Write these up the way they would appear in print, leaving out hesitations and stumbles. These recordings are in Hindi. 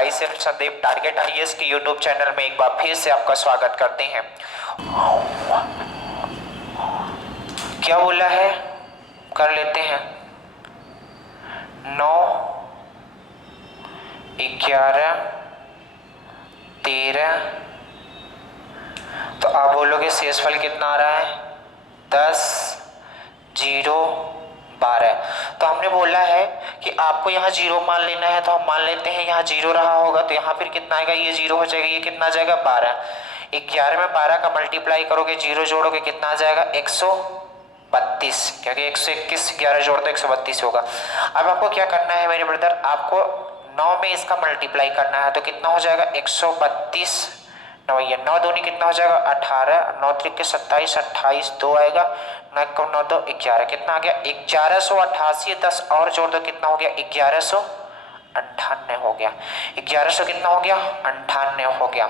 I self Sandeep target IAS के यूट्यूब चैनल में एक बार फिर से आपका स्वागत करते हैं। क्या बोला है कर लेते हैं। 9, 11, 13, तो आप बोलोगे शेषफल कितना आ रहा है 10, 0, 12। तो हमने बोला है कि आपको यहाँ 0 मान लेना है, तो हम मान लेते हैं यहाँ 0 रहा होगा, तो यहाँ फिर कितना आएगा, ये 0 हो जाएगा, ये कितना आ जाएगा 12। 11 में 12 का मल्टीप्लाई करोगे, 0 जोड़ोगे, कितना आ जाएगा 132, क्योंकि 121 11 जोड़ दो 132 होगा। अब आपको क्या करना है मेरे ब्रदर, आपको 9 में इसका मल्टीप्लाई करना है, तो कितना हो जाएगा 132, 9 ये 9 दूनी कितना हो जाएगा 18, 9 त्रिक 27, 28 2 आएगा, 9 को 9 2 11, कितना आ गया 1188, 10 और जोड़ दो कितना हो गया 1198 हो गया, 1100 कितना हो गया 98 हो गया।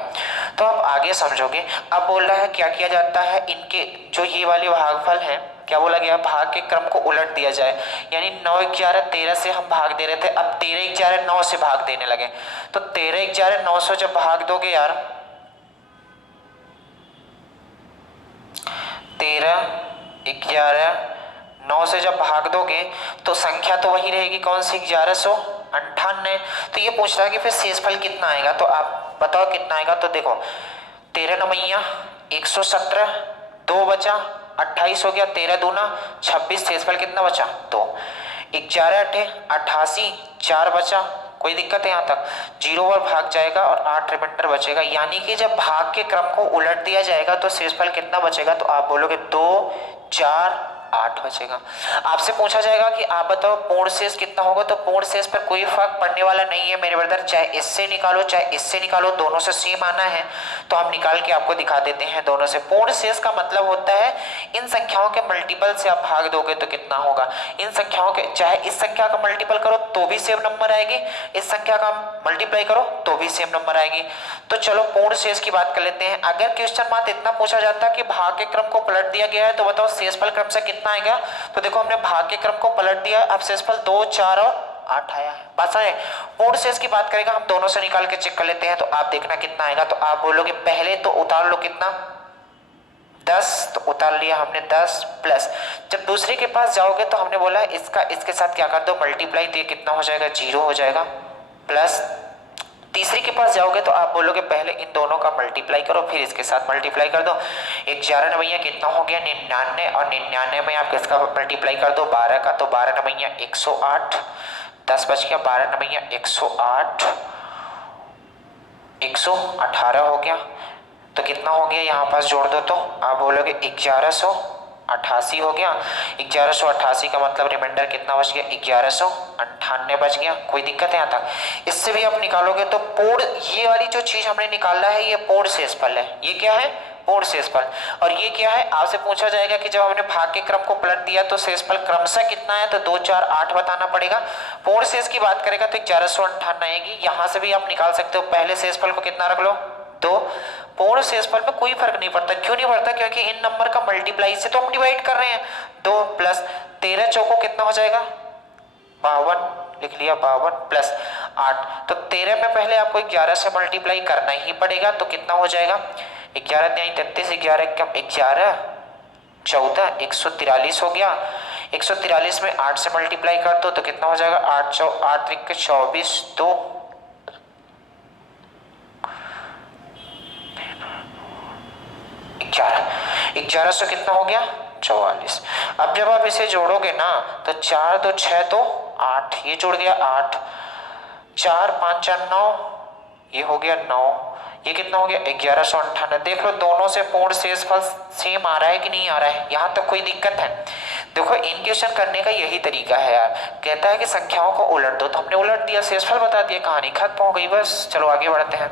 तो अब आगे समझोगे। अब बोल रहा है क्या किया जाता है, इनके जो ये वाले भागफल हैं, क्या बोला गया, भाग के क्रम को उलट दिया जाए, यानी 9 11 13 से हम भाग दे रहे थे, अब 13 11 9 से भाग देने लगे। तो 13 11 9 से जब भाग दोगे यार, 13 11 9 से जब भाग दोगे तो संख्या तो वही रहेगी, कौन सी 1198। तो ये पूछ रहा है कि फिर शेषफल कितना आएगा, तो आप बताओ कितना आएगा। तो देखो 13 9 117, 2 बचा 28 हो गया, 13 दूना 26, शेषफल कितना बचा 2, 11 8 88, 4 बचा, कोई दिक्कत है यहाँ तक, 0 पर भाग जाएगा और 8 रिमाइंडर बचेगा, यानी कि जब भाग के क्रम को उलट दिया जाएगा तो शेषफल कितना बचेगा, तो आप बोलोगे 2 4 8 बचेगा। आपसे पूछा जाएगा कि आप बताओ पूर्ण शेष कितना होगा, तो पूर्ण शेष पर कोई फर्क पड़ने वाला नहीं है मेरे ब्रदर, चाहे इससे निकालो चाहे इससे निकालो, दोनों से सेम आना है। तो हम निकाल के आपको दिखा देते हैं दोनों से। पूर्ण शेष का मतलब होता है इन संख्याओं के मल्टीपल से आप भाग दोगे तो कितना होगा, इन संख्याओं के चाहे इस संख्या का मल्टीपल करो तो भी सेम नंबर आएगी, इस संख्या का मल्टीप्लाई करो तो भी सेम नंबर आएगी। तो चलो पूर्ण शेष की बात कर लेते हैं। अगर क्वेश्चन मात्र इतना पूछा जाता कि भाग के क्रम को पलट दिया गया है तो बताओ शेषफल क्रम से कितना आएगा, तो देखो हमने भाग के क्रम को पलट दिया, अब शेषफल 2 4 और 8 आया है। बात समझे। पूर्ण शेष की बात करेगा, हम दोनों से निकाल के चेक कर लेते हैं, तो आप देखना कितना आएगा। तो आप बोलोगे पहले तो उतार लो कितना 10, तो उतार लिया हमने 10 प्लस, जब दूसरे के पास जाओगे तो हमने बोला इसका इसके साथ क्या कर दो मल्टीप्लाई, तो ये कितना हो जाएगा 0 हो जाएगा, प्लस तीसरे के पास जाओगे तो आप बोलोगे पहले इन दोनों का मल्टीप्लाई करो फिर इसके साथ मल्टीप्लाई कर दो। 11 9 कितना हो गया 99, और 99 में आप किसका मल्टीप्लाई कर दो 12 का, तो 12 9 108, 10 बच गया, 12 9 108, 118 हो गया, तो कितना हो गया यहाँ पास जोड़ दो तो आप बोलोगे 1188 हो गया। 1188 का मतलब रिमाइंडर कितना बच गया 1198 बच गया। कोई दिक्कत है यहाँ तक। इससे भी आप निकालोगे तो पूर्ण, ये वाली जो चीज हमने निकाला है ये पूर्ण शेषफल है, ये क्या है पूर्ण शेषफल। और ये क्या है, आपसे पूछा जाएगा कि जब हमने भाग के क्रम को पलट दिया तो शेषफल क्रमशः कितना है, तो 2 4 8 बताना पड़ेगा। पूर्ण शेष की बात करेगा तो 1198 आएगी, यहाँ से भी आप निकाल सकते हो। पहले शेषफल को कितना रख लो 2, पूर्ण शेषफल में कोई फर्क नहीं पड़ता। क्यों नहीं पड़ता, क्योंकि इन नंबर का मल्टीप्लाई से तो हम डिवाइड कर रहे हैं। 2 प्लस 13 चौको कितना हो जाएगा 52, लिख लिया 52 प्लस 8, तो 13 में पहले आपको 11 से मल्टीप्लाई करना ही पड़ेगा, तो कितना हो जाएगा 11 × 33, 11 कम 11 14, 143 हो गया। 143 में 8 से मल्टीप्लाई कर दो तो कितना हो जाएगा 8 8 त्रिक 24 2, 1100 कितना हो गया 44। अब जब आप इसे जोड़ोगे ना तो 4 2 6 2 8, ये जुड़ गया 8, 4 5 4 9, ये हो गया 9, ये कितना हो गया 1198। देख लो दोनों से पूर्ण शेषफल सेम आ रहा है कि नहीं आ रहा है, यहाँ तक कोई दिक्कत है। देखो इन क्वेश्चन करने का यही तरीका है यार, कहता है कि संख्याओं को उलट दो, तो हमने उलट दिया, शेषफल बता दिया, कहानी खत्म हो गई बस। चलो आगे बढ़ते हैं।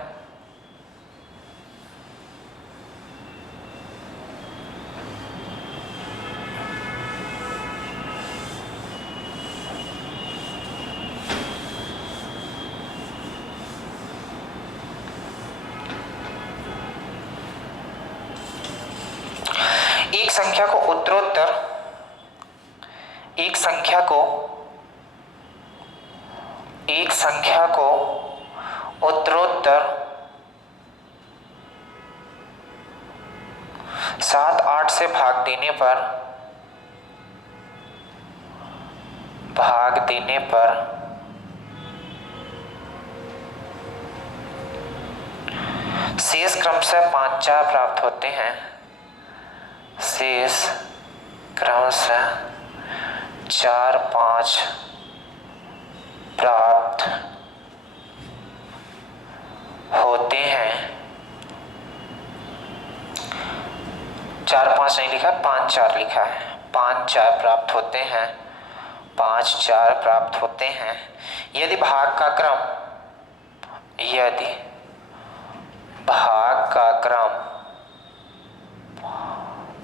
एक संख्या को उत्तरोत्तर एक संख्या को उत्तरोत्तर 7/8 से भाग देने पर शेष क्रमशः 5/4 प्राप्त होते हैं। शेष क्रमशः 4/5 प्राप्त होते हैं। 4/5 नहीं लिखा, 5/4 लिखा है। 5/4 प्राप्त होते हैं। 5/4 प्राप्त होते हैं यदि भाग का क्रम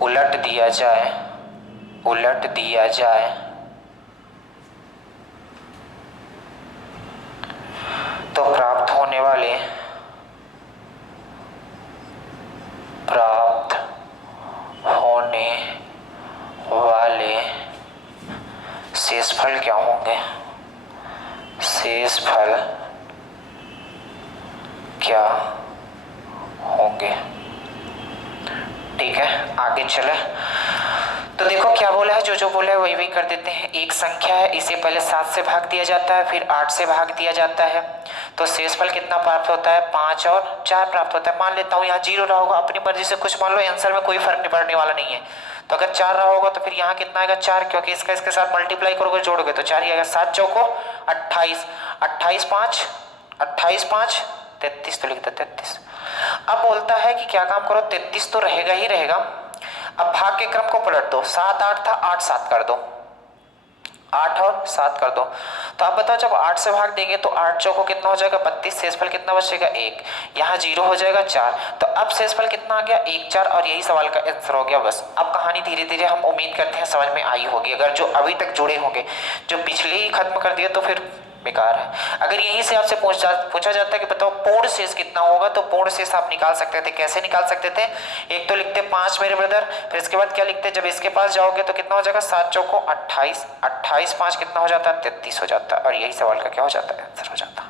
उलट दिया जाए तो प्राप्त होने वाले शेषफल क्या होंगे? शेषफल क्या होंगे? ठीक है, आगे चले। तो देखो क्या बोला है, जो बोला है वही कर देते हैं। एक संख्या है, इसे पहले 7 से भाग दिया जाता है, फिर 8 से भाग दिया जाता है, तो शेषफल कितना प्राप्त होता है? 5 और 4 प्राप्त होता है। मान लेता हूँ यहाँ 0 रहा होगा, अपनी मर्जी से कुछ मान लो, आंसर में कोई फर्क नहीं पड़ने वाला नहीं है। तो अगर 4 रहा होगा तो फिर यहाँ कितना आएगा? 4, क्योंकि इसके साथ मल्टीप्लाई करोगे, जोड़ोगे तो 4 ही आएगा। 7 चौको 28, 28 5 33, तो लिख दो 33। अब बोलता है कि क्या काम करो, 33 तो रहेगा ही रहेगा। अब भाग के क्रम को पलट दो, 7/8 था, 8/7 कर दो, 8 और 7 कर दो। तो आप बताओ जब 8 से भाग देंगे तो 8 चौको कितना हो जाएगा? 32। शेषफल कितना बचेगा? 1। यहाँ 0 हो जाएगा 4। तो अब शेषफल कितना आ गया? 1 4, और यही सवाल का आंसर हो गया। बस अब कहानी धीरे धीरे हम उम्मीद करते हैं समझ में आई होगी। अगर जो अभी तक जुड़े होंगे, जो पिछले ही खत्म कर दिया तो फिर बेकार है। अगर यहीं से आपसे पूछा जाता है कि बताओ पूर्ण शेष कितना होगा, तो पूर्ण शेष आप निकाल सकते थे। कैसे निकाल सकते थे? एक तो लिखते 5 मेरे ब्रदर, फिर इसके बाद क्या लिखते? जब इसके पास जाओगे तो कितना हो जाएगा? 7 चौको 28, 28 5 कितना हो जाता है? 33 हो जाता है, और यही सवाल का क्या हो जाता है? आंसर हो जाता है।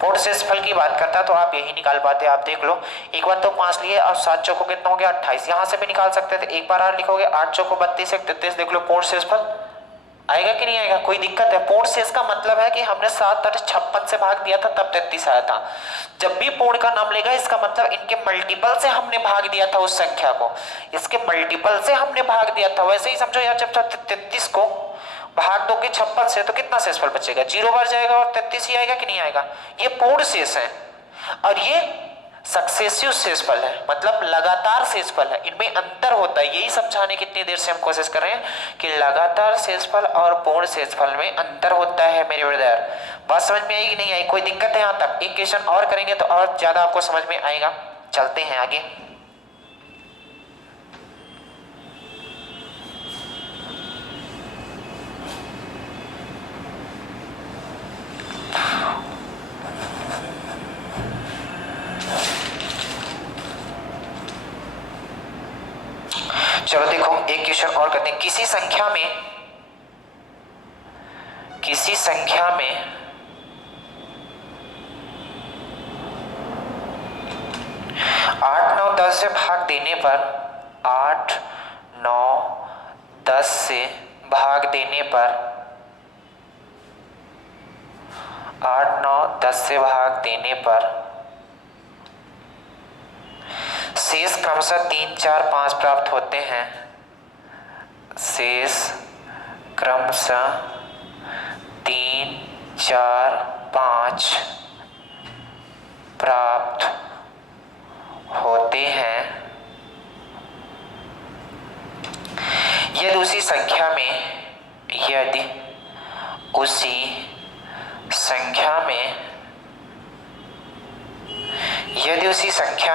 पूर्ण शेषफल की बात करता तो आप यही निकाल पाते। आप देख लो, एक बार तो 5 लिए और 7 चौको कितना हो गया? 28। यहाँ से भी निकाल सकते थे। एक बार और लिखोगे 8 चौको 32, 33, देख लो पूर्ण शेषफल आएगा कि नहीं आएगा? कोई दिक्कत है? पूर्ण शेष का मतलब है कि हमने 7 और 56 से भाग दिया था तब 33 आया था। जब भी पूर्ण का नाम लेगा इसका मतलब इनके मल्टीपल से हमने भाग दिया था उस संख्या को, इसके मल्टीपल से हमने भाग दिया था। वैसे ही समझो यार, जब 33 को भाग दोगे 56 से तो कितना शेषफल बचेगा? 0 बार जाएगा और 33 ही आएगा कि नहीं आएगा? ये पूर्ण शेष है, और ये सक्सेसिव शेषफल है, मतलब लगातार शेषफल है। इनमें अंतर होता है, यही समझाने की इतनी देर से हम कोशिश कर रहे हैं कि लगातार शेषफल और पूर्ण शेषफल में अंतर होता है मेरे ब्रदर। बात समझ में आई कि नहीं आई? कोई दिक्कत है यहाँ तक? एक क्वेश्चन और करेंगे तो और ज्यादा आपको समझ में आएगा। चलते हैं आगे। चलो देखो, एक क्वेश्चन और करते हैं। किसी संख्या में 8 9 10 से भाग देने पर 8 9 10 से भाग देने पर 8 9 10 से भाग देने पर शेष क्रमशः 3 4 5 प्राप्त होते हैं। शेष क्रमशः 3 4 5 प्राप्त होते हैं यदि उसी संख्या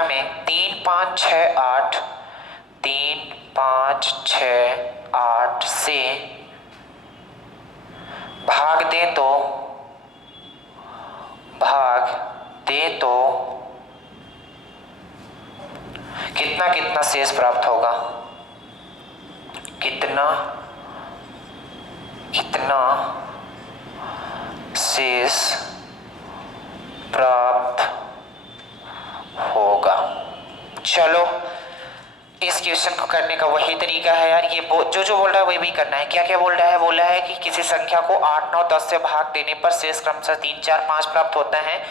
में 3 5 6 8 3 5 6 8 से भाग दे तो कितना कितना शेष प्राप्त होगा? कितना शेष प्राप्त होगा। चलो इस क्वेश्चन को करने का वही तरीका है यार, ये जो बोल रहा है वही भी करना है। क्या क्या बोल रहा है? बोला है कि किसी संख्या को 8, 9, 10 से भाग देने पर शेष क्रमशः 3, 4, 5 प्राप्त होता है।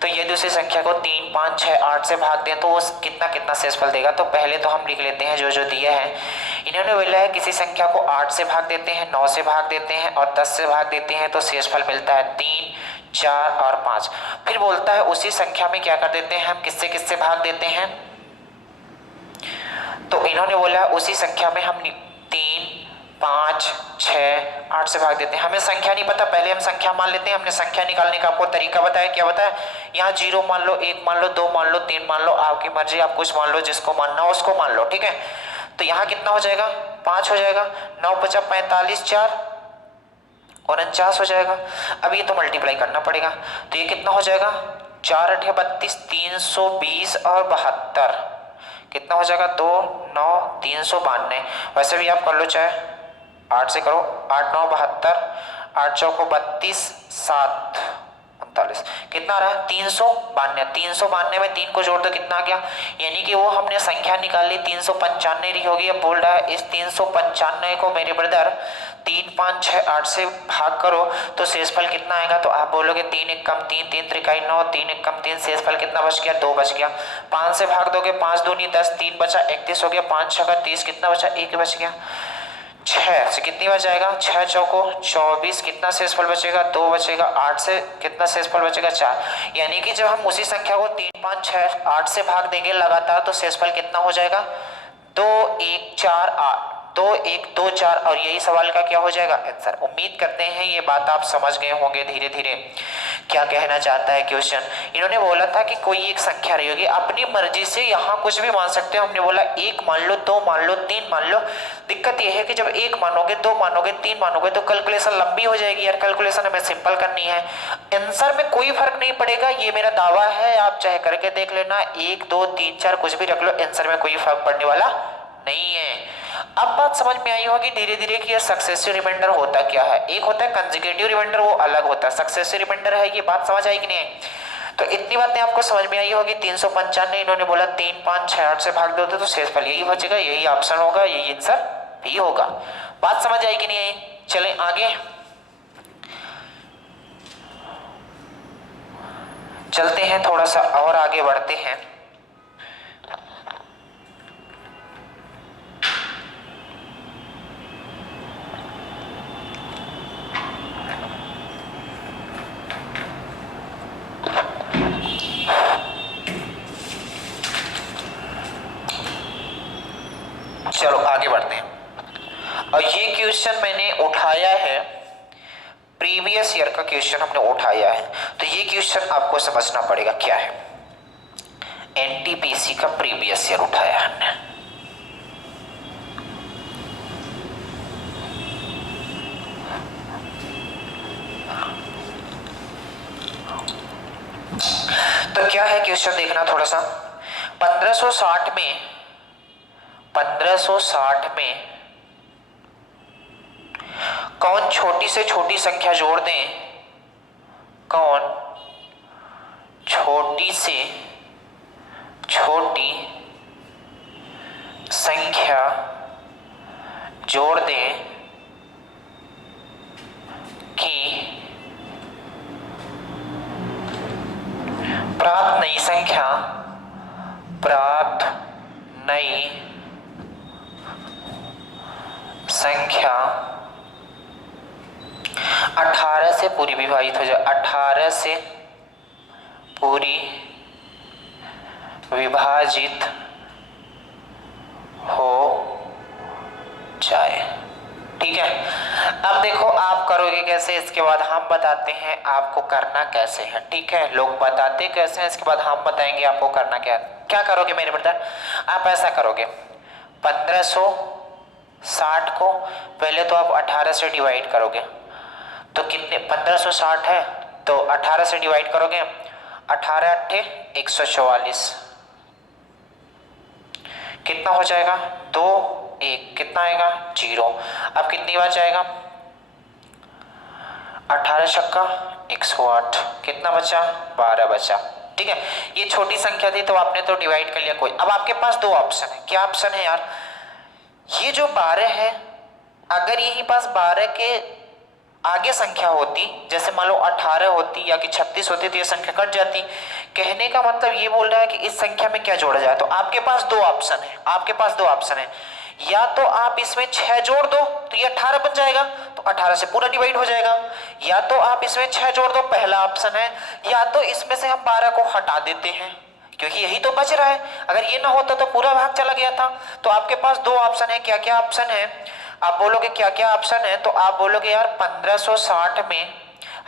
तो यदि उसी संख्या को 3, 5, 6, 8 से भाग दें तो वो कितना कितना शेषफल देगा। तो पहले तो हम लिख लेते हैं जो जो दिया है। इन्होंने बोला है किसी संख्या को 8 से भाग देते हैं, 9 से भाग देते हैं और 10 से भाग देते हैं तो शेषफल मिलता है 3, 4 और 5। फिर बोलता है उसी संख्या में क्या कर देते हैं हम, किससे किससे भाग देते हैं। तो इन्होंने बोला उसी संख्या में हम 3, 5, 6, 8 से भाग देते हैं। हमें संख्या नहीं पता, पहले हम संख्या मान लेते हैं। हमने संख्या निकालने का आपको तरीका बताया। क्या बताया? यहाँ 0 मान लो, 1 मान लो, 2 मान लो, 3 मान लो, आपकी मर्जी, आप कुछ मान लो, जिसको मानना हो उसको मान लो। ठीक है, तो यहाँ कितना हो जाएगा? 5 हो जाएगा। 9 5 45, 4 और 49 हो जाएगा। अब ये तो मल्टीप्लाई करना पड़ेगा। तो ये कितना हो जाएगा? 4 8 32, 320 और 72 कितना हो जाएगा? 2 9 392। वैसे भी आप कर लो, चाहे 8 से करो। 8 9 72, 8 चौको 32, 7 39 कितना आ रहा है? 392। 392 में 3 को जोड़ दो, कितना आ गया? यानी कि वो हमने संख्या निकाल ली 395 रही होगी। अब बोल रहा है इस 395 को मेरे ब्रदर 3, 5, 6, 8 से भाग करो तो शेषफल कितना आएगा। तो आप बोलोगे 3 1 कम 3, 3 त्रिकाई 9, 3 1 कम 3, शेषफल कितना बच गया? 2 बच गया। 5 से भाग दोगे, 5 दूनी 10, 3 बचा 31 हो गया। 5 6 का 30 कितना बचा? 1 बच गया। 6 से कितनी बच जाएगा? 6 चौको 24 कितना शेषफल बचेगा? 2 बचेगा। 8 से कितना शेषफल बचेगा? 4। यानी कि जब हम उसी संख्या को 3, 5, 6, 8 से भाग देंगे लगातार तो शेषफल कितना हो जाएगा? 2 1 4 8, 2 1 2 4। और यही सवाल का क्या हो जाएगा? आंसर। उम्मीद करते हैं ये बात आप समझ गए होंगे धीरे धीरे क्या कहना चाहता है क्वेश्चन। इन्होंने बोला था कि कोई एक संख्या रही होगी, अपनी मर्जी से यहाँ कुछ भी मान सकते हो। हमने बोला 1 मान लो, 2 मान लो, 3 मान लो। दिक्कत यह है कि जब 1 मानोगे, 2 मानोगे, 3 मानोगे तो कैलकुलेशन लंबी हो जाएगी यार। कैलकुलेशन हमें सिंपल करनी है, आंसर में कोई फर्क नहीं पड़ेगा, ये मेरा दावा है। आप चाहे करके देख लेना, 1 2 3 4 कुछ भी रख लो, आंसर में कोई फर्क पड़ने वाला नहीं है। अब बात समझ में आई होगी धीरे धीरे कि ये सक्सेसिव रिमाइंडर होता क्या है। एक होता है कंसेक्यूटिव रिमाइंडर, वो अलग होता है। सक्सेसिव रिमाइंडर है, ये बात समझ आई कि नहीं आई? तो इतनी बातें आपको समझ में आई होगी। 395 इन्होंने बोला 3 5 6 8 से भाग दो तो शेषफल यही बचेगा, यही ऑप्शन होगा, यही आंसर भी होगा। बात समझ आई कि नहीं आई? चलें आगे चलते हैं, थोड़ा सा और आगे बढ़ते हैं। चलो आगे बढ़ते हैं। और ये क्वेश्चन मैंने उठाया है, प्रीवियस ईयर का क्वेश्चन हमने उठाया है। तो ये क्वेश्चन आपको समझना पड़ेगा क्या है। एनटीपीसी का प्रीवियस ईयर उठाया हमने। तो क्या है क्वेश्चन, देखना थोड़ा सा। 1560 में कौन छोटी से छोटी संख्या जोड़ दें, कौन छोटी से छोटी संख्या जोड़ दें कि प्राप्त नई संख्या 18 से पूरी विभाजित हो जाए, 18 से पूरी विभाजित हो जाए। ठीक है, अब देखो आप करोगे कैसे, इसके बाद हम बताते हैं आपको करना कैसे है। ठीक है, लोग बताते कैसे हैं, इसके बाद हम बताएंगे आपको करना क्या है। क्या करोगे मेरे ब्रदर, आप ऐसा करोगे 1560 को पहले तो आप 18 से डिवाइड करोगे तो कितने, 1560 है तो 18 से डिवाइड करोगे, 18 8 144 कितना हो जाएगा, 2 1 कितना आएगा 0। अब कितनी बार जाएगा, 18 छक्का 108, कितना बचा? 12 बचा। ठीक है, ये छोटी संख्या थी तो आपने तो डिवाइड कर लिया कोई। अब आपके पास दो ऑप्शन है। क्या ऑप्शन है यार? ये जो 12 है, अगर यही पास 12 के आगे संख्या होती, जैसे मान लो 18 होती या कि 36 होती, तो ये संख्या कट जाती। कहने का मतलब ये बोल रहा है कि इस संख्या में क्या जोड़ा जाए। तो आपके पास दो ऑप्शन है, आपके पास दो ऑप्शन है। या तो आप इसमें 6 जोड़ दो तो ये 18 बन जाएगा, तो 18 से पूरा डिवाइड हो जाएगा। या तो आप इसमें 6 जोड़ दो, पहला ऑप्शन है। या तो इसमें से हम 12 को हटा देते हैं, क्योंकि यही तो बच रहा है। अगर ये ना होता तो पूरा भाग चला गया था। तो आपके पास दो ऑप्शन है। क्या क्या ऑप्शन है? आप बोलोगे क्या क्या ऑप्शन है, तो आप बोलोगे यार 1560 में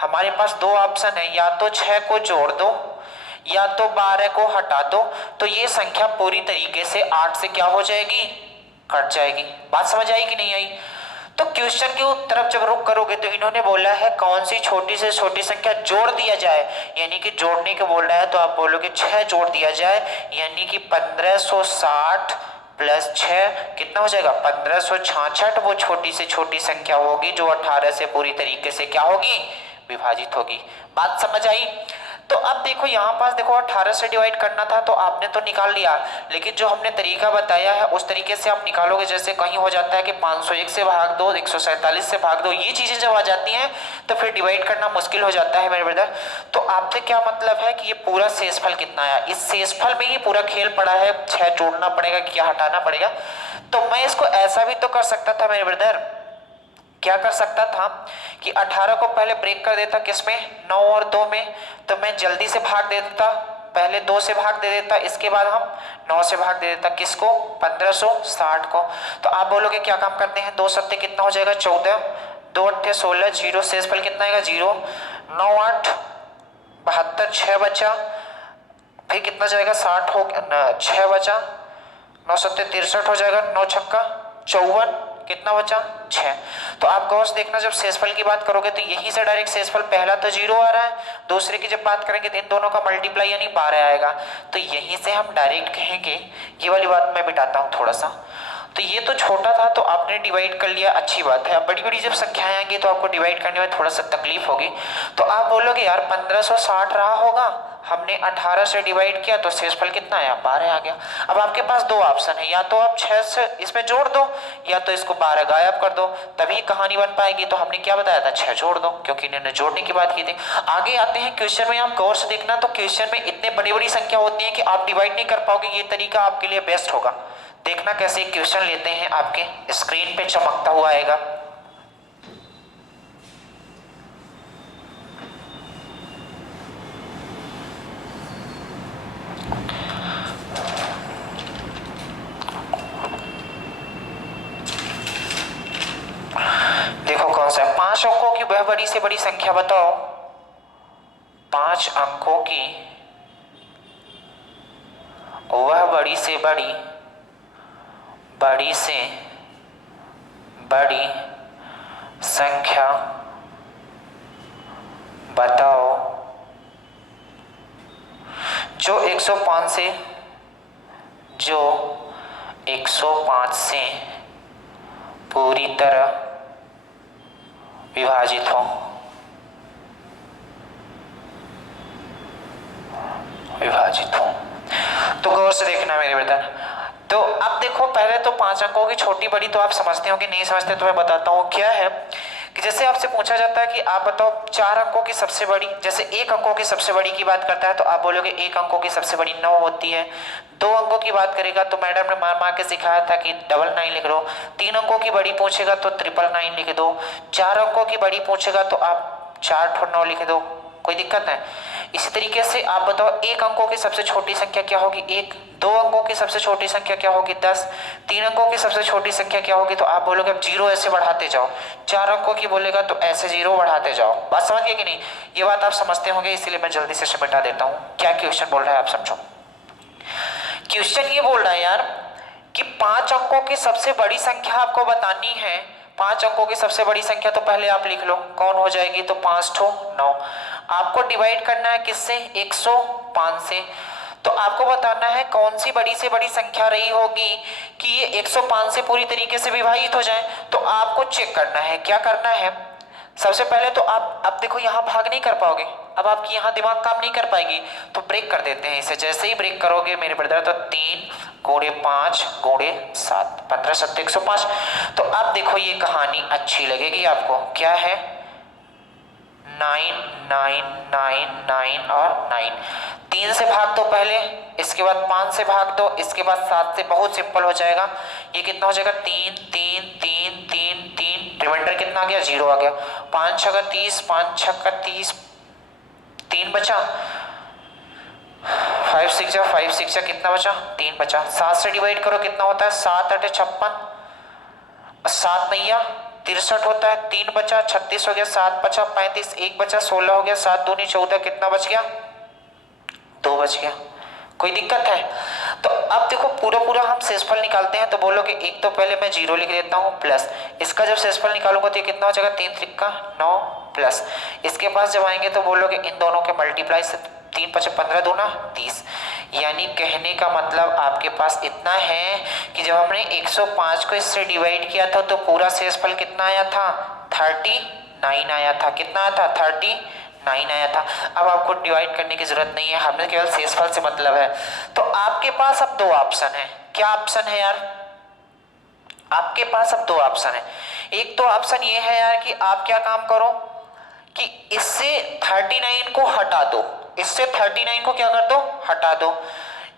हमारे पास दो ऑप्शन है, या तो 6 को जोड़ दो या तो 12 को हटा दो। तो ये संख्या पूरी तरीके से 8 से क्या हो जाएगी? कट जाएगी। बात समझ आई कि नहीं आई? तो क्वेश्चन की तरफ जब रुख करोगे तो इन्होंने बोला है कौन सी छोटी से छोटी संख्या जोड़ दिया जाए, यानी कि जोड़ने को बोल रहा है। तो आप बोलोगे 6 जोड़ दिया जाए, यानी कि 1560 प्लस 6 कितना हो जाएगा? 1566। वो छोटी से छोटी संख्या होगी जो 18 से पूरी तरीके से क्या होगी? विभाजित होगी। बात समझ आई? तो अब देखो यहाँ पास देखो 18 से डिवाइड करना था तो आपने तो निकाल लिया, लेकिन जो हमने तरीका बताया है उस तरीके से आप निकालोगे। जैसे कहीं हो जाता है कि 501 से भाग दो, 147 से भाग दो, ये चीजें जब आ जाती हैं तो फिर डिवाइड करना मुश्किल हो जाता है मेरे ब्रदर। तो आपसे क्या मतलब है कि ये पूरा शेषफल कितना आया? इस शेषफल में ही पूरा खेल पड़ा है। 6 जोड़ना पड़ेगा, क्या हटाना पड़ेगा। तो मैं इसको ऐसा भी तो कर सकता था मेरे ब्रदर। क्या कर सकता था कि 18 को पहले ब्रेक कर देता, किसमें? 9 और 2 में। तो मैं जल्दी से भाग दे देता, पहले 2 से भाग दे देता, इसके बाद हम 9 से भाग दे देता। किसको? 1560 को। तो आप बोलोगे क्या काम करते हैं? 2 सत्ते कितना हो जाएगा? 14, 2 अट्ठे 16, जीरो। शेषफल कितना आएगा? 0। 9 8 72, 6 बचा। फिर कितना जाएगा? 60 हो, 6 बचा। 9 सत्ते 63 हो जाएगा। 9 छक्का 54, कितना बचा? 6। तो आप गौर से देखना, जब शेषफल की बात करोगे तो यहीं से डायरेक्ट शेषफल पहला तो 0 आ रहा है, दूसरे की जब बात करेंगे तो इन दोनों का मल्टीप्लाई यानी 12 आएगा। तो यहीं से हम डायरेक्ट कहेंगे, ये वाली बात मैं बिठाता हूँ थोड़ा सा। तो ये तो छोटा था तो आपने डिवाइड कर लिया, अच्छी बात है। अब बड़ी बड़ी जब संख्याएं आएंगी तो आपको डिवाइड करने में थोड़ा सा तकलीफ होगी। तो आप बोलोगे यार 1560 रहा होगा, हमने 18 से डिवाइड किया तो शेषफल कितना आया? 12 आ गया। अब आपके पास दो ऑप्शन है, या तो आप 6 से इसमें जोड़ दो या तो इसको 12 गायब कर दो, तभी कहानी बन पाएगी। तो हमने क्या बताया था? 6 जोड़ दो, क्योंकि इन्होंने जोड़ने की बात की थी। आगे आते हैं क्वेश्चन में, आप गौर से देखना। तो क्वेश्चन में इतने बड़ी बड़ी संख्या होती है कि आप डिवाइड नहीं कर पाओगे। ये तरीका आपके लिए बेस्ट होगा। देखना कैसे क्वेश्चन लेते हैं, आपके स्क्रीन पे चमकता हुआ आएगा। देखो कौन सा है? 5 अंकों की वह बड़ी से बड़ी संख्या बताओ। 5 अंकों की वह बड़ी से बड़ी संख्या बताओ जो 105 से पूरी तरह विभाजित हो। तो गौर से देखना मेरे बेटा। तो अब देखो, पहले तो 5 अंकों की छोटी बड़ी तो आप समझते हो कि नहीं समझते, तो मैं बताता हूँ क्या है। कि जैसे आपसे पूछा जाता है कि आप बताओ 4 अंकों की सबसे बड़ी, जैसे 1 अंकों की सबसे बड़ी की बात करता है तो आप बोलोगे 1 अंकों की सबसे बड़ी 9 होती है। 2 अंकों की बात करेगा तो मैडम ने मार मार के सिखाया था कि 99 लिख लो। 3 अंकों की बड़ी पूछेगा तो 999 लिख दो। 4 अंकों की बड़ी पूछेगा तो आप 4 9 लिख दो, कोई दिक्कत है। इसी तरीके से आप बताओ 1 अंकों की सबसे छोटी संख्या क्या होगी? 1। 2 अंकों की सबसे छोटी संख्या क्या होगी? 10। 3 अंकों की सबसे छोटी संख्या क्या होगी? तो आप बोलोगे अब 0 ऐसे बढ़ाते जाओ। 4 अंकों की बोलेगा तो ऐसे 0 बढ़ाते जाओ। बात समझ गए कि नहीं? ये बात आप समझते होंगे, इसीलिए मैं जल्दी से समेटा देता हूँ। क्या क्वेश्चन बोल रहा है आप समझो। क्वेश्चन ये बोल रहा है यार कि 5 अंकों की सबसे बड़ी संख्या आपको बतानी है। 5 अंकों की सबसे बड़ी संख्या तो पहले आप लिख लो कौन हो जाएगी। तो 5 ठो 9। आपको डिवाइड करना है किससे? 105 से। तो आपको बताना है कौन सी बड़ी से बड़ी संख्या रही होगी कि ये 105 से पूरी तरीके से विभाजित हो जाए। तो आपको चेक करना है, क्या करना है? सबसे पहले तो आप अब देखो यहाँ भाग नहीं कर पाओगे, अब आपकी यहाँ दिमाग काम नहीं कर पाएगी, तो ब्रेक कर देते हैं इसे। जैसे ही ब्रेक करोगे मेरे ब्रदर, तो 3 गुणे 5 गुणे 7, 15 7 105। तो अब देखो ये कहानी अच्छी लगेगी आपको। क्या है? 9 9 9 9 और 9। 3 से भाग दो पहले, इसके बाद 5 से भाग दो, इसके बाद 7 से। बहुत सिंपल हो जाएगा। ये कितना हो जाएगा? 3 3 3 3 3। रिमाइंडर कितना आ गया? 0 आ गया। 5 6 30, 5 6 30, 3 बचा। 5 6 कितना बचा? 3 बचा। 7 से डिवाइड करो, कितना होता है? 7 8 56, 7 नैया 63 होता है। 3 बचा, 36 हो गया। 7 बचा, 35, 1 बचा, 16 हो गया। 7 दूनी 14, कितना बच गया? 2 बच गया। कोई दिक्कत है? तो अब देखो पूरा पूरा हम शेषफल निकालते हैं, तो बोलोगे एक तो पहले मैं 0 लिख देता हूँ, प्लस इसका जब शेषफल निकालूंगा तो ये कितना हो जाएगा? 3 त्रिक का 9, प्लस इसके पास जब आएंगे तो बोलोगे इन दोनों के मल्टीप्लाई से, 3 5 15 दूना 30। यानी कहने का मतलब आपके पास इतना है कि जब हमने 105 को इससे डिवाइड किया था तो पूरा शेषफल कितना आया था? 39 आया था। कितना आया था? 39 आया था। अब आपको डिवाइड करने की जरूरत नहीं है, हमें केवल शेषफल से मतलब है। तो आपके पास अब 2 ऑप्शन है। क्या ऑप्शन है यार? आपके पास अब 2 ऑप्शन है। एक तो ऑप्शन ये है यार कि आप क्या काम करो कि इससे 39 को हटा दो, इससे 39 को क्या कर दो? हटा दो।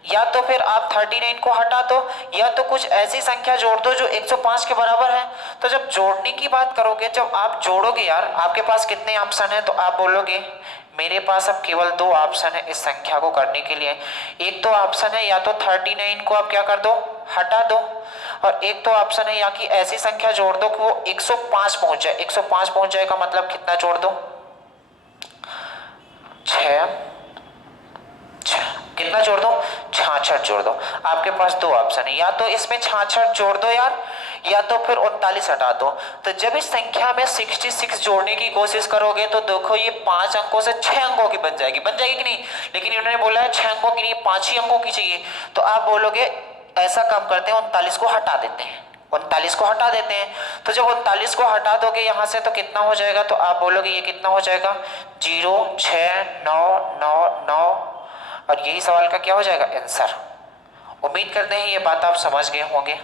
या तो फिर आप 39 को हटा दो, या तो कुछ ऐसी संख्या जोड़ दो जो 105 के बराबर है। तो जब जोड़ने की बात करोगे, जब आप जोड़ोगे यार, आपके पास कितने ऑप्शन है? तो आप बोलोगे मेरे पास अब केवल 2 ऑप्शन है इस संख्या को करने के लिए। एक तो ऑप्शन है या तो 39 को आप क्या कर दो? हटा दो। और एक तो ऑप्शन है या कि ऐसी संख्या जोड़ दो कि वो 105 पहुंच जाए। 105 पहुंच जाएगा मतलब कितना जोड़ दो? 6, कितना जोड़ दो? 66 जोड़ दो। आपके पास 2 ऑप्शन है, या तो इसमें 66 जोड़ दो यार, या तो फिर 39 हटा दो। तो जब इस संख्या में 66 जोड़ने की कोशिश करोगे तो देखो ये 5 अंकों से 6 अंकों की बन जाएगी। बन जाएगी कि नहीं? लेकिन इन्होंने बोला है 6 अंकों की नहीं, 5 ही अंकों की चाहिए। तो आप बोलोगे ऐसा काम करते हैं, 39 को हटा देते हैं। 39 को हटा देते हैं। तो जब 39 को हटा दोगे यहां से तो कितना हो जाएगा? तो आप बोलोगे ये कितना हो जाएगा? 0 6 9 9 9। और यही सवाल का क्या हो जाएगा? आंसर। उम्मीद करते हैं ये बात आप समझ गए होंगे।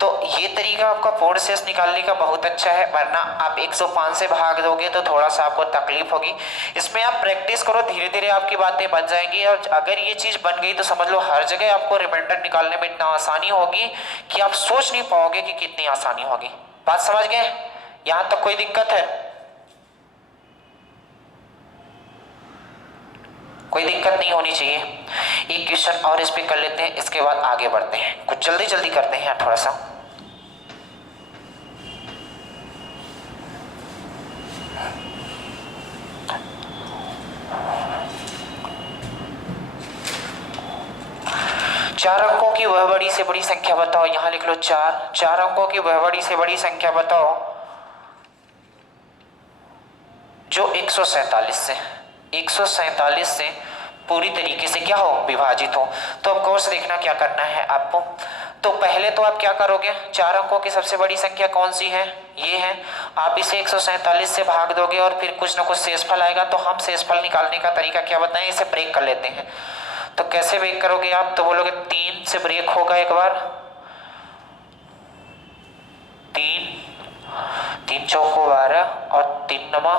तो ये तरीका आपका पूर्ण शेष निकालने का बहुत अच्छा है, वरना आप 105 से भाग दोगे तो थोड़ा सा आपको तकलीफ होगी। इसमें आप प्रैक्टिस करो, धीरे धीरे आपकी बातें बन जाएंगी। और अगर ये चीज बन गई तो समझ लो हर जगह आपको रिमाइंडर निकालने में इतना आसानी होगी कि आप सोच नहीं पाओगे कि कितनी आसानी होगी। बात समझ गए? यहां तक कोई दिक्कत है? कोई दिक्कत नहीं होनी चाहिए। एक क्वेश्चन और इस पे कर लेते हैं, इसके बाद आगे बढ़ते हैं। कुछ जल्दी जल्दी करते हैं थोड़ा सा। चार अंकों की वह बड़ी से बड़ी संख्या बताओ। यहां लिख लो 4। 4 अंकों की वह बड़ी से बड़ी संख्या बताओ जो 147 से पूरी तरीके से क्या हो? विभाजित हो। तो अब कोर्स देखना क्या करना है आपको। तो पहले तो आप क्या करोगे? 4 अंकों की सबसे बड़ी संख्या कौन सी है? ये है। आप इसे 147 से भाग दोगे और फिर कुछ ना कुछ शेषफल आएगा। तो हम शेषफल निकालने का तरीका क्या बताएं? इसे ब्रेक कर लेते हैं। तो कैसे ब्रेक करोगे आप? तो बोलोगे 3 से ब्रेक होगा एक बार, 3 चौको 12 और 3 नमा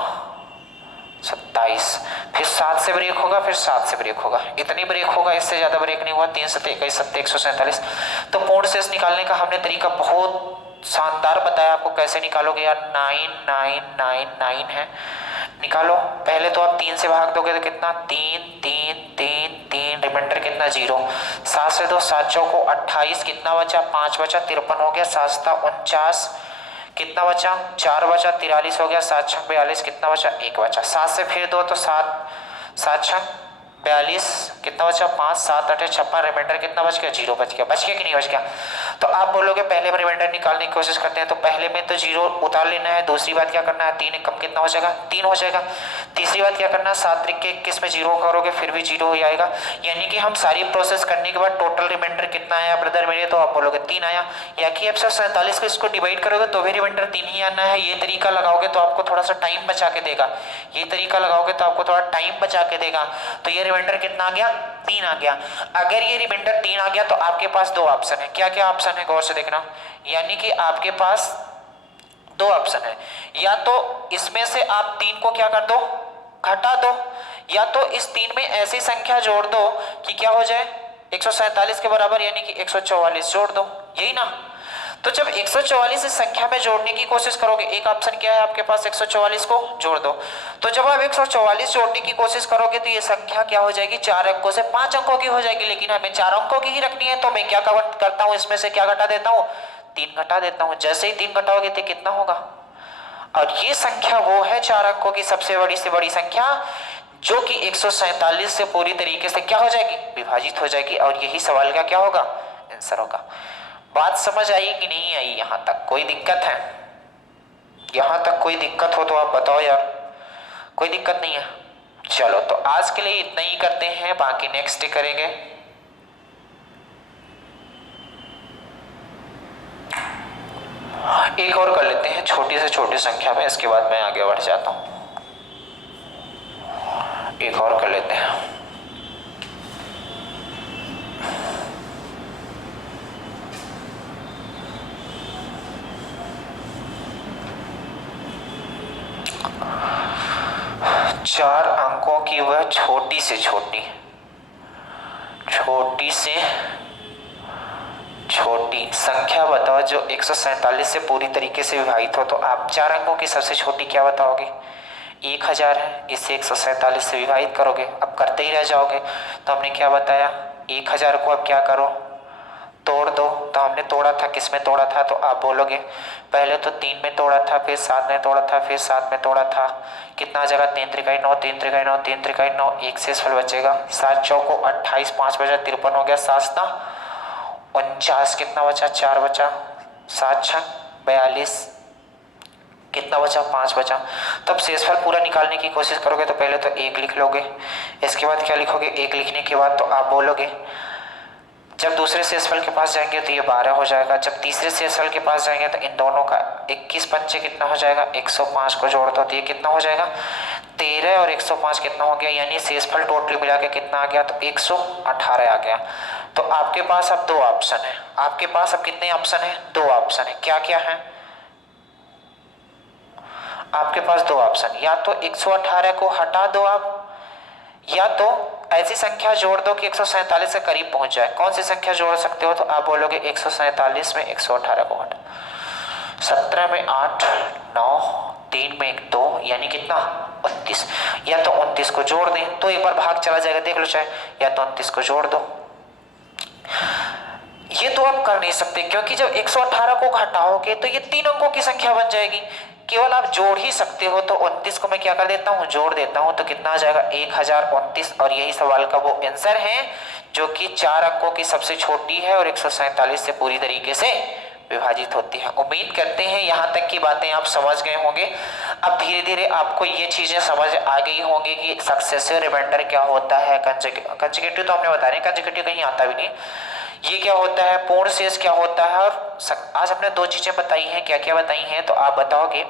27। फिर 7 से ब्रेक होगा, फिर 7 से ब्रेक होगा। इतनी ब्रेक होगा, इससे ज्यादा ब्रेक नहीं हुआ। 3 7 21 7 147। तो पूर्ण शेष निकालने का हमने तरीका बहुत शानदार बताया आपको। कैसे निकालोगे यार? 9 9 9 9 है। निकालो। पहले तो आप 3 से भाग दोगे तो कितना? 3 3 3 3। रिमाइंडर कितना? 0। 7 से 2 7 चौको 28। कितना बचा? 5 बचा। 53 हो गया। 7 7 49। कितना बचा? 4 बचा। 43 हो गया। 7 6 42। कितना बचा? 1 बचा। 7 से फिर 2 तो 7 7 6 42। कितना बचा? 5 7 8 56। रिमाइंडर कितना बच गया? 0 बच गया। बच गया कि नहीं बच गया? तो आप बोलोगे पहले में रिमाइंडर निकालने की कोशिश करते हैं, तो पहले में तो जीरो उतार लेना है। दूसरी बात क्या करना है, 3 एक कम कितना हो जाएगा, 3 हो जाएगा। तीसरी बात क्या करना है, 7 त्रिक के 21 में जीरो करोगे फिर भी जीरो हो जाएगा। यानी कि हम सारी प्रोसेस करने के बाद टोटल रिमाइंडर कितना आया ब्रदर मेरे, तो आप बोलोगे 3 आया। या कि 147 को इसको डिवाइड करोगे तो भी रिमाइंडर 3 ही आना है। ये तरीका लगाओगे तो आपको थोड़ा सा टाइम बचा के देगा, ये तरीका लगाओगे तो आपको थोड़ा टाइम बचा के देगा। तो ये रिमाइंडर कितना आ गया, 3 आ गया। अगर ये रिमाइंडर 3 आ गया तो आपके पास दो ऑप्शन है। क्या क्या ऑप्शन है, गौर से देखना। यानी कि आपके पास दो ऑप्शन है, या तो इसमें से आप 3 को क्या कर दो, घटा दो, या तो इस 3 में ऐसी संख्या जोड़ दो कि क्या हो जाए 147 के बराबर, यानी कि 144 जोड़ दो, यही ना। तो जब 144 इस संख्या में जोड़ने की कोशिश करोगे, एक ऑप्शन क्या है आपके पास, 144 को जोड़ दो। तो जब आप 144 जोड़ने की कोशिश करोगे तो ये संख्या क्या हो जाएगी, 4 अंकों से 5 अंकों की हो जाएगी। लेकिन हमें 4 अंकों की ही रखनी है, तो मैं क्या करता हूं, इसमें से क्या घटा देता हूं, 3 घटा देता हूं। जैसे ही 3 घटाओगे तो कितना होगा, और ये संख्या वो है 4 अंकों की सबसे बड़ी से बड़ी संख्या, जो कि 147 से पूरी तरीके से क्या हो जाएगी, विभाजित हो जाएगी। और यही सवाल का क्या होगा, आंसर होगा। बात समझ आई कि नहीं आई, यहां तक कोई दिक्कत है, यहां तक कोई दिक्कत हो तो आप बताओ यार, कोई दिक्कत नहीं है। चलो तो आज के लिए इतना ही करते हैं, बाकी नेक्स्ट डे करेंगे। एक और कर लेते हैं छोटी से छोटी संख्या में, इसके बाद मैं आगे बढ़ जाता हूं। एक और कर लेते हैं। चार अंकों की वह छोटी से छोटी संख्या बताओ जो 147 से पूरी तरीके से विभाजित हो। तो आप 4 अंकों की सबसे छोटी क्या बताओगे, 1000 है, इसे 147 से विभाजित करोगे, अब करते ही रह जाओगे। तो हमने क्या बताया, 1000 को अब क्या करो, तोड़ दो। तो हमने तोड़ा था, किस में तोड़ा था, तो आप बोलोगे पहले तो 3 में तोड़ा था, फिर 7 में तोड़ा था, फिर 7 में तोड़ा था। कितना जगह, 3 त्रिकाई 9, 3 त्रिकाई 9, 3 त्रिकाई 9, एक शेषफल बचेगा 7 चौको 28, 5 बचा 53 हो गया, 7 ना 49, कितना बचा, 4 बचा, 7 6 42, कितना बचा, 5 बचा। तब शेषफल पूरा निकालने की कोशिश करोगे तो पहले तो 1 लिख लोगे, इसके बाद क्या लिखोगे, 1 लिखने के बाद तो आप बोलोगे जब दूसरे शेषफल के पास जाएंगे तो ये 12 हो जाएगा, जब तीसरे शेषफल के पास जाएंगे तो इन दोनों का 21 पंचे कितना हो जाएगा, 105 को जोड़ दो तो ये कितना हो जाएगा 13, और 105 कितना हो गया, यानी शेषफल टोटल मिला के कितना आ गया, तो 118 आ गया। तो आपके पास अब दो ऑप्शन है, आपके पास अब कितने ऑप्शन है, दो ऑप्शन है। क्या क्या है आपके पास, दो ऑप्शन, या तो 118 को हटा दो आप, या तो ऐसी संख्या जोड़ दो कि 147 के करीब पहुंच जाए। कौन सी संख्या जोड़ सकते हो, तो आप बोलोगे 147 में 118 को हटा, 17 में 8 9, 3 में 1 2, यानी कितना 29, या तो 29 को जोड़ दें तो एक बार भाग चला जाएगा, देख लो चाहे, या तो 29 को जोड़ दो। ये तो आप कर नहीं सकते, क्योंकि जब 118 को घटाओगे तो ये 3 अंकों की संख्या बन जाएगी, केवल आप जोड़ ही सकते हो। तो 29 को मैं क्या कर देता हूँ, जोड़ देता हूँ, तो कितना आ जाएगा 1029। और यही सवाल का वो आंसर है जो कि 4 अंकों की सबसे छोटी है और 147 से पूरी तरीके से विभाजित होती है। उम्मीद करते हैं यहाँ तक की बातें आप समझ गए होंगे। अब धीरे धीरे आपको ये चीजें समझ आ गई होंगी कि सक्सेसिव रिमाइंडर क्या होता है, कंसेक्यूटिव तो हमने बता रहे, कंसेक्यूटिव कहीं आता भी नहीं, ये क्या होता है, पूर्ण शेष क्या होता है। और आज हमने दो चीजें बताई हैं, क्या क्या बताई हैं, तो आप बताओगे।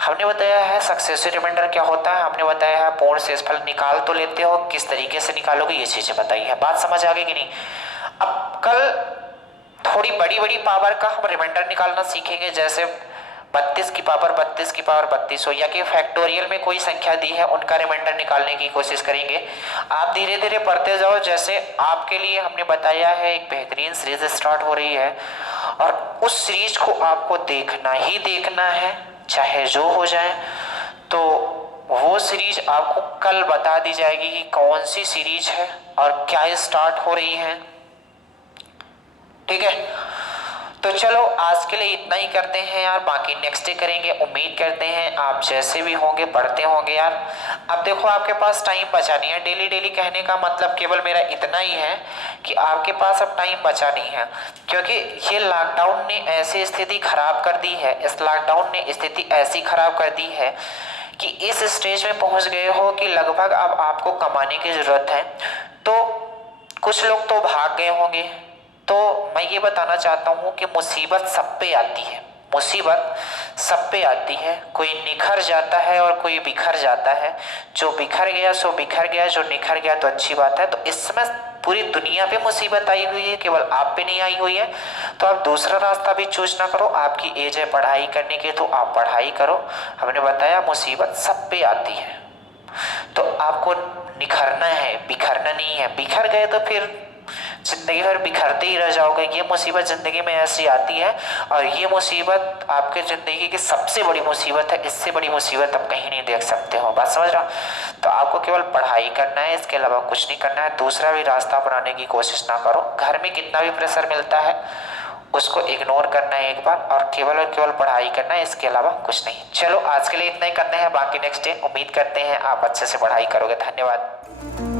हमने बताया है सक्सेसिव रिमाइंडर क्या होता है, हमने बताया है पूर्ण शेषफल निकाल तो लेते हो, किस तरीके से निकालोगे ये चीजें बताई है। बात समझ आ गई कि नहीं। अब कल थोड़ी बड़ी बड़ी पावर का हम रिमाइंडर निकालना सीखेंगे, जैसे 32 की पावर 32 की पावर 32 हो, या कि फैक्टोरियल में कोई संख्या दी है उनका रिमाइंडर निकालने की कोशिश करेंगे। आप धीरे धीरे पढ़ते जाओ। जैसे आपके लिए हमने बताया है एक बेहतरीन सीरीज स्टार्ट हो रही है, और उस सीरीज को आपको देखना ही देखना है, चाहे जो हो जाए। तो वो सीरीज आपको कल बता दी जाएगी कि कौन सी सीरीज है और क्या स्टार्ट हो रही है, ठीक है। तो चलो आज के लिए इतना ही करते हैं यार, बाकी नेक्स्ट डे करेंगे। उम्मीद करते हैं आप जैसे भी होंगे पढ़ते होंगे यार। अब देखो आपके पास टाइम बचा नहीं है, डेली डेली कहने का मतलब केवल मेरा इतना ही है कि आपके पास अब टाइम बचा नहीं है, क्योंकि ये लॉकडाउन ने ऐसी स्थिति खराब कर दी है, इस लॉकडाउन ने स्थिति ऐसी खराब कर दी है कि इस स्टेज में पहुंच गए हो कि लगभग अब आपको कमाने की जरूरत है। तो कुछ लोग तो भाग गए होंगे। तो मैं ये बताना चाहता हूँ कि मुसीबत सब पे आती है, मुसीबत सब पे आती है। कोई निखर जाता है और कोई बिखर जाता है। जो बिखर गया सो बिखर गया, जो निखर गया तो अच्छी बात है। तो इस समय पूरी दुनिया पे मुसीबत आई हुई है, केवल आप पे नहीं आई हुई है। तो आप दूसरा रास्ता भी चूज ना करो। आपकी एज है पढ़ाई करने की तो आप पढ़ाई करो। हमने बताया मुसीबत सब पे आती है, तो आपको निखरना है, बिखरना नहीं है। बिखर गए तो फिर जिंदगी भर बिखरते ही रह जाओगे। ये मुसीबत जिंदगी में ऐसी आती है, और ये मुसीबत आपके जिंदगी की सबसे बड़ी मुसीबत है। इससे बड़ी मुसीबत आप कहीं नहीं देख सकते हो। बात समझ रहा? तो आपको केवल पढ़ाई करना है, इसके अलावा कुछ नहीं करना है। दूसरा भी रास्ता अपनाने की कोशिश ना करो। घर में कितना भी प्रेशर मिलता है उसको इग्नोर करना है एक बार, और केवल पढ़ाई करना है, इसके अलावा कुछ नहीं। चलो आज के लिए इतना ही करना है, बाकी नेक्स्ट डे उम्मीद करते हैं आप अच्छे से पढ़ाई करोगे। धन्यवाद।